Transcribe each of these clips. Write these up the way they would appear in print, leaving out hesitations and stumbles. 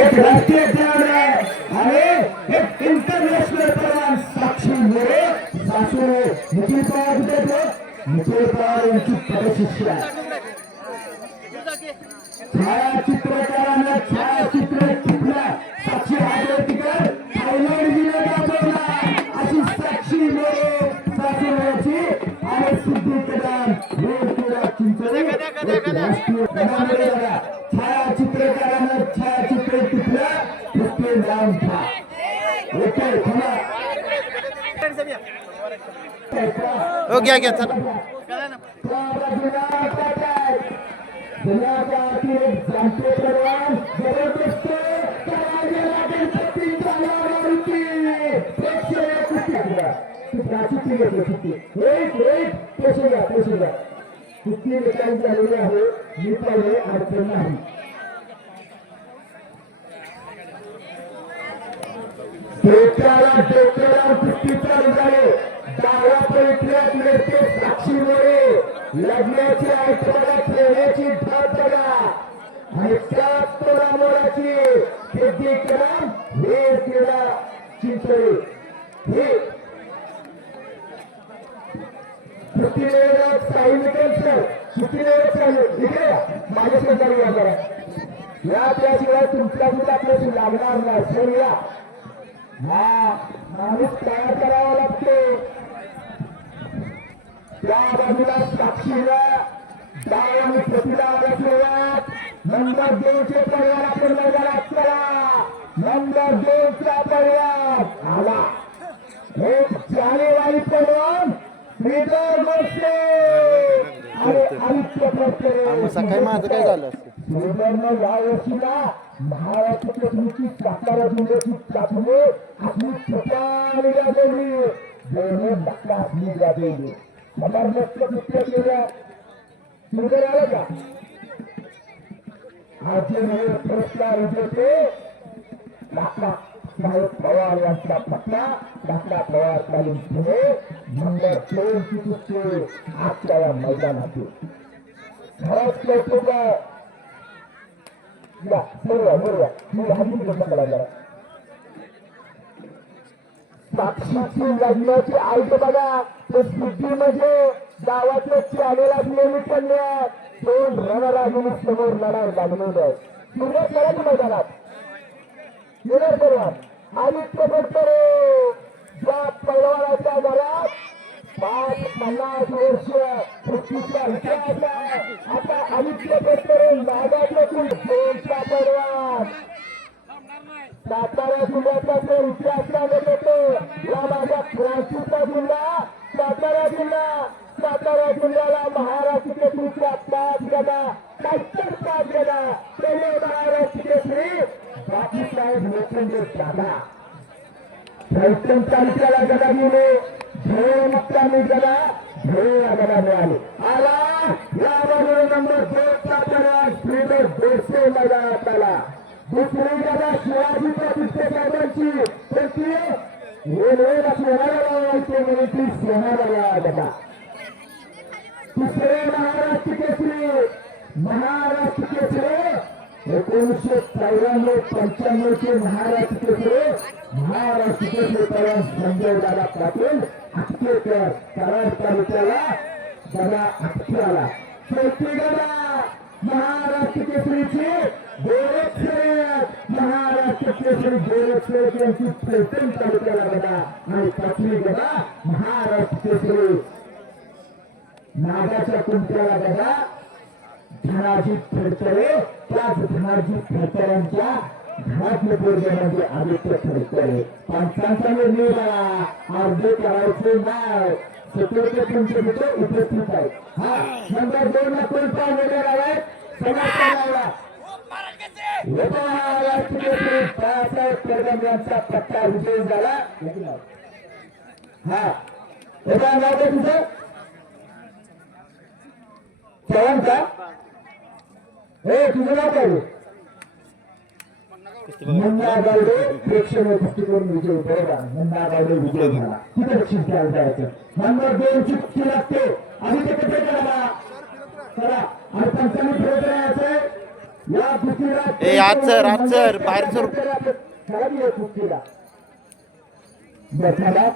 एक राष्ट्रीय खेळाडू आहे आणि एक इंटरनॅशनल पैलवान साक्षी मोरे सासुरे निखिल पवार होते निखिल पवार यांची पदशिष्य आहे छायाचित्रकारानं छायाचित्र टिपलं साक्षी आगळेकर थायलंड जिल्हा दाखवला अशी साक्षी मोरे सासुरेची आणि सिद्धी कदम वेळेला चिंचोली राष्ट्रीय पदामध्ये बघा छायाचित्रकारानं छायाचित्र टिपलं कुस्ती लावून था ओके थांबा हो घ्या घ्या चला दुनियाची एक जाणते पैलवान जबरदस्त करायला गणपती मारुती प्रेक्षक कुस्ती प्राचीची घेतली कुस्ती एक पेशेगा कुस्ती विचार झालेली आहे मी पाहिले अडचण नाही डोक्याला कुस्ती चालू झाले डावा पैठ्यात मिळते साक्षी मोरे लग्नाची आठवडा खेळण्याची धाप बघा आणि त्याच तोडा मोराची सिद्धी कदम वेळ क्रीडा चिंचोळी हे कुस्तीमेळात साहित्य कुस्तीमेळात चालू इकडे माझ्याकडे चालू या जरा या त्याशिवाय तुमच्या मुलं आपल्याशी लागणार नाही सर हा माणूस तयार करावा लागतो त्या बाजूला साक्षीला डाव्याने प्रतिला रचलेला नंबर 2 चे परिवार आपण मैदानात चला नंबर 2 चा परिवार आला एक जानेवारी परिवार श्रीधर गोष्टे आणि आदित्य गोष्टे सकाळी माझं काय झालं श्रीधरनं या वर्षीला महाराष्ट्र केसरीची सातारा जिल्ह्याची चाचणी आपली छोट्या दिली दोन्ही बक्कास लिहिल्या दिली जबरदस्त कुस्त्या केल्या श्रीधर आलं का आजी नगर पुरस्कार विजेते डाक्टर साहेब पवार यांचा पत्ता डाक्टर पवार तालीम पुणे नंबर 2 ची कुस्ती आजच्या या मैदानातील खरंच कौतुक आहे साक्षीची लग्नाची आयत बघा तो सिद्धी म्हणजे गावातल्या चॅनेला नेहमी पडल्या दोन रणरागिनी समोर लढाई लागलेली आहे सुरेश करायची मैदानात सुरेश बरोबर आदित्य भटकरे ज्या पैलवानाच्या घरात 50 वर्ष कुस्तीचा इतिहास आहे आता आदित्य भटकरे नागातले दोनचा पैलवान सातारा जिल्ह्याचा तो इतिहास सांगत होतो या माझ्या क्रांतीचा जिल्हा सातारा जिल्ह्याला महाराष्ट्र केसरीच्या 5 गदा काहीतरी 5 गदा पहिले महाराष्ट्र केसरी बापूसाहेब लोखंडे दादा पैठण तालुक्याला गदा दिले झेळ मुक्तांनी गदा झेळला गदा मिळाले आला या बाजूला नंबर 2 चा परिवार श्रीधर गोष्टे मैदानात आला दुसरी गदा शिवाजी प्रतिष्ठे साहेबांची कोणती रेल्वेला सोनाला लावायची म्हणून ती सोनाला गदा तिसरे महाराष्ट्र केसरी 1994-95 चे महाराष्ट्र केसरी परिवार संजय दादा पाटील अटकेकर कराड तालुक्याला गदा अटके आला चौथी गदा महाराष्ट्र केसरीची महाराष्ट्र केसरी गोरक्षक यांची पैठण तालुक्याला गदा आणि 5वी गदा महाराष्ट्र केसरी नागाच्या कुंट्याला गदा धनाजी फडतरे त्याच धनाजी फडतऱ्यांच्या घरातले पोरगे म्हणजे आदित्य फडतरे पंचांचा निर्णय झाला अर्धे करायचे नाही सगळे तुमचे तिथे उपस्थित आहेत हा नंबर 2 ला कोण पाहिलेले आहेत समाजला महाराष्ट्र केसरी बाळासाहेब कदम यांचा पट्टा विजय झाला हा एका नाव आहे तुझं चव्हाण का हे तुझं नाव काय मुन्ना गावडे प्रेक्षणीय कुस्ती करून विजय बरोबर मुन्ना गावडे विजय झाला तिथे बक्षीस द्यायला जायचं नंबर 2 ची कुस्ती लागते आणि ते कसे करा चला आणि पंचांनी फिरत राहायचंय या दुसरीला ए, आत सर, बाहेर सर. कुस्तीला बसायला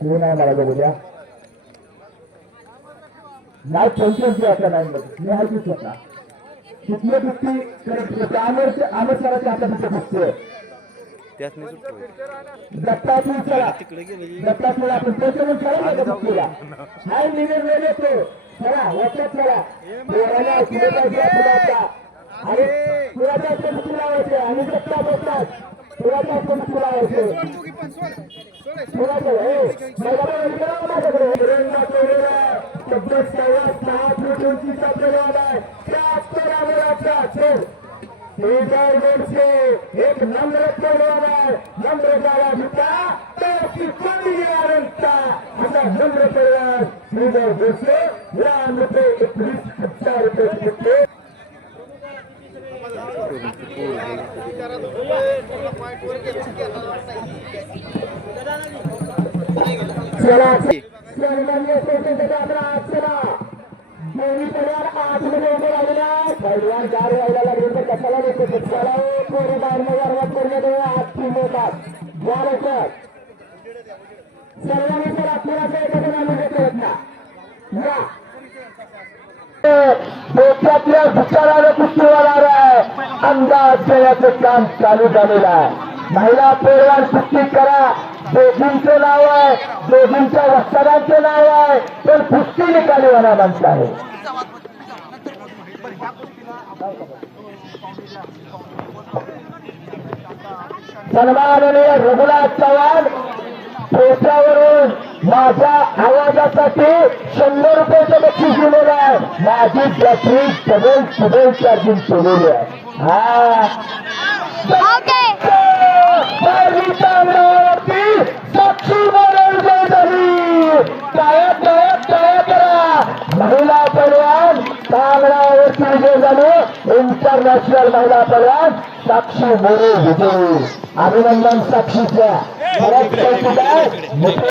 कोण आहे मला बघू द्या नाही 25 द्यायचा नाही मी ऐकूच होता किती कुस्ती करत आमर सराच्या हातात कुस्ती त्याच नाही सुटतो. दत्तापूर चला तिकडे गेले दत्तापूर आपण पोचवून चला का कुस्तीला नाही निर्णय येतो चला वाटत चला पोराला पुढे पाहिजे पुढाचा आणि पुढाचा कुस्ती लावायचे आणि दत्ता बसतात पुढाचा कुस्ती लावायचे पुढाचा माझ्याकडे तब्बत 6.5 फूट उंचीचा पैलवान आहे त्या अक्षरावर आपला अक्षर एक नम्र पैलवान आहे नम्र गावा होता त्याची कमी गेल्यानंतर असा नम्र पैलवान श्रीधर जोशी ₹11 रुपये चला सन्माननीय सरपंच चला दोन्ही परिवार आतमध्ये उभे राहिलेला पैलवान 4 राहिलेला घेऊन कशाला देतो चला पोरे बाहेर वर्गात करण्यात आजची मोतात झालं सर सर्वांनी तर आपल्याला एखादं नाम घेत ना या डोक्यातल्या विचाराला कुस्ती होणार आहे अंदाज घेण्याचं काम चालू झालेलं आहे महिला पैलवान कुस्ती करा दोघींचं नाव आहे दोघींच्या वस्त्रांचं नाव आहे पण कुस्ती निकाली होणार माणसं आहे सन्माननीय रघुनाथ चव्हाण पोटावरून माझ्या आवाजासाठी 100 रुपयाचं बक्षीस दिलेलं आहे माझी बॅटरी डबल चार्जिंग केलेली आहे हा साक्षी महिला पैलवान तांगडावरती विजय झाले इंटरनॅशनल महिला पैलवान साक्षी मोरे विजयी अभिनंदन साक्षीच्या परत कौतुक आहे